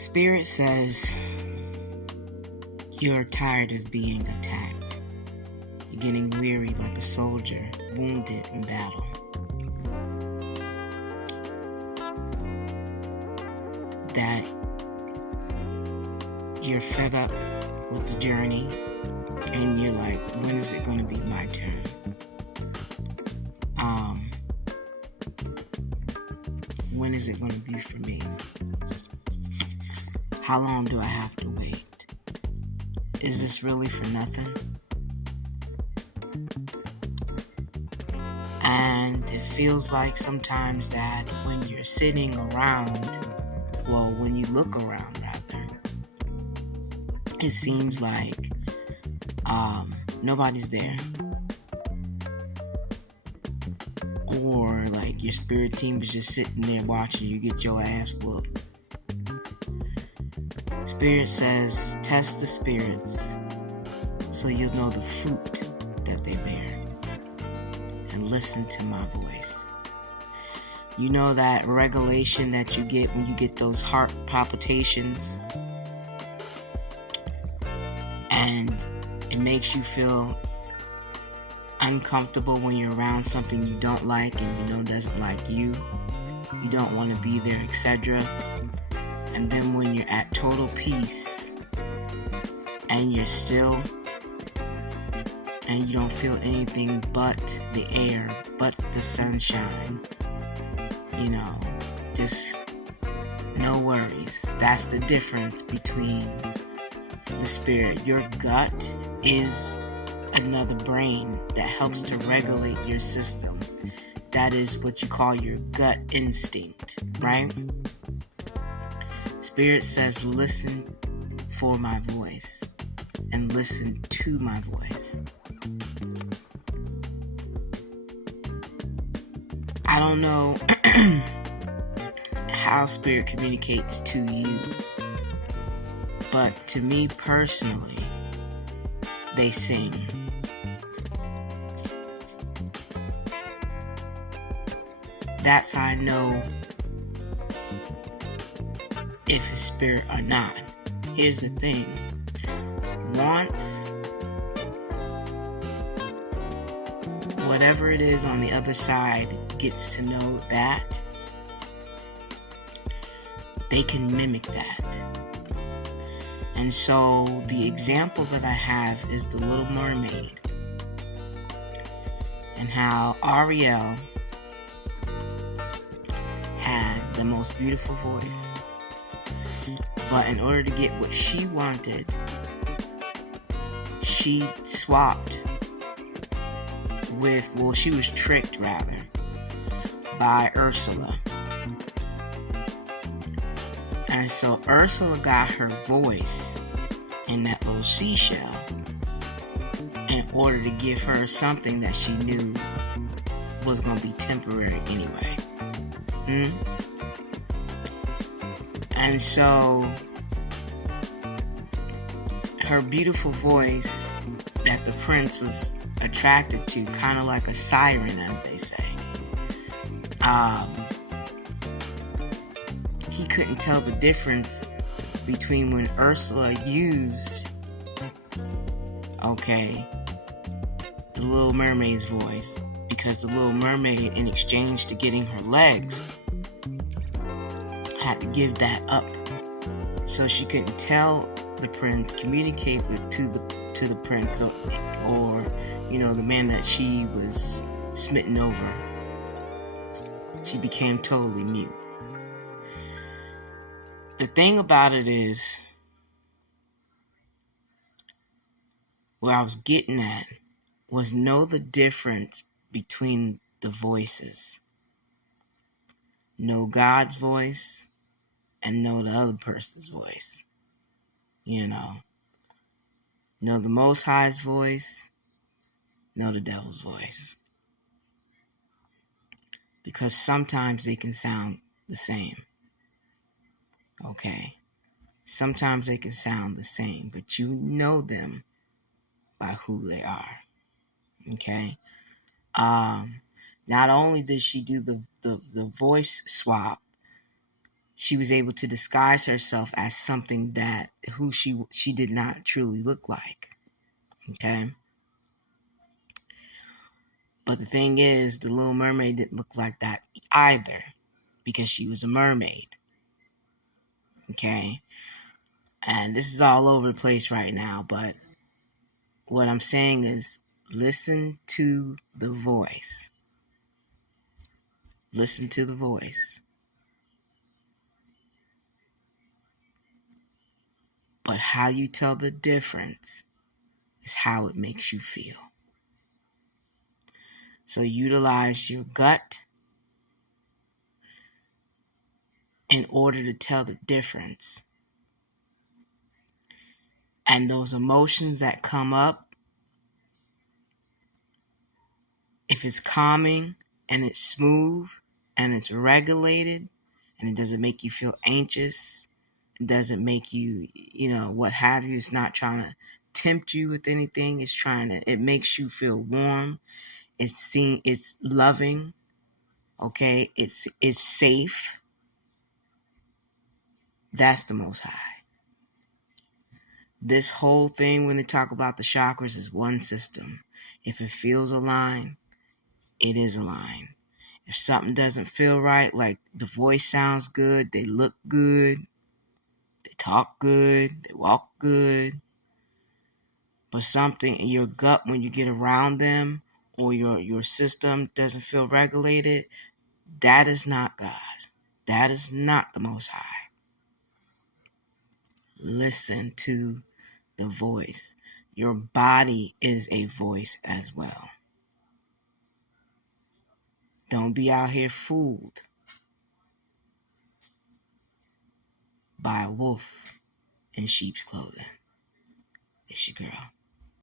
Spirit says you're tired of being attacked. You're getting weary like a soldier, wounded in battle. That you're fed up with the journey and you're like, when is it going to be my turn? When is it going to be for me? How long do I have to wait? Is this really for nothing? And it feels like sometimes that when you're sitting around, when you look around rather, it seems like nobody's there. Or like your spirit team is just sitting there watching you get your ass whooped. Spirit says, test the spirits so you'll know the fruit that they bear. And listen to my voice. You know that regulation that you get when you get those heart palpitations? And it makes you feel uncomfortable when you're around something you don't like and you know doesn't like you. You don't want to be there, etc. And then when you're at total peace and you're still and you don't feel anything but the air, but the sunshine, just no worries. That's the difference between the spirit. Your gut is another brain that helps to regulate your system. That is what you call your gut instinct, right? Spirit says, listen for my voice and listen to my voice. I don't know how Spirit communicates to you, but to me personally, they sing. That's how I know if it's spirit or not. Here's the thing. Once whatever it is on the other side gets to know that, they can mimic that. And so the example that I have is The Little Mermaid and how Ariel had the most beautiful voice. But in order to get what she wanted, she swapped she was tricked rather by Ursula. And so Ursula got her voice in that little seashell in order to give her something that she knew was going to be temporary anyway. And so her beautiful voice that the prince was attracted to, kind of like a siren, as they say, he couldn't tell the difference between when Ursula used, the Little Mermaid's voice, because the Little Mermaid, in exchange to getting her legs, had to give that up, so she couldn't tell the prince, communicate to the prince, or the man that she was smitten over. She became totally mute. The thing about it is, where I was getting at was know the difference between the voices. Know God's voice and know the other person's voice. Know the Most High's voice, know the devil's voice. Because sometimes they can sound the same. Sometimes they can sound the same, but you know them by who they are. Not only did she do the voice swap, she was able to disguise herself as something that who she did not truly look like. Okay? But the thing is, the Little Mermaid didn't look like that either, because she was a mermaid. Okay? And this is all over the place right now, but what I'm saying is, listen to the voice. Listen to the voice. But how you tell the difference is how it makes you feel. So utilize your gut in order to tell the difference. And those emotions that come up, if it's calming and it's smooth and it's regulated and it doesn't make you feel anxious, it doesn't make you, what have you, it's not trying to tempt you with anything, it makes you feel warm, it's loving, okay, it's safe. That's the Most High. This whole thing, when they talk about the chakras, is one system. If it feels aligned, it is aligned. If something doesn't feel right, like the voice sounds good, they look good, they talk good, they walk good, but something in your gut, when you get around them, or your system doesn't feel regulated, that is not God. That is not the Most High. Listen to the voice. Your body is a voice as well. Don't be out here fooled by a wolf in sheep's clothing. It's your girl.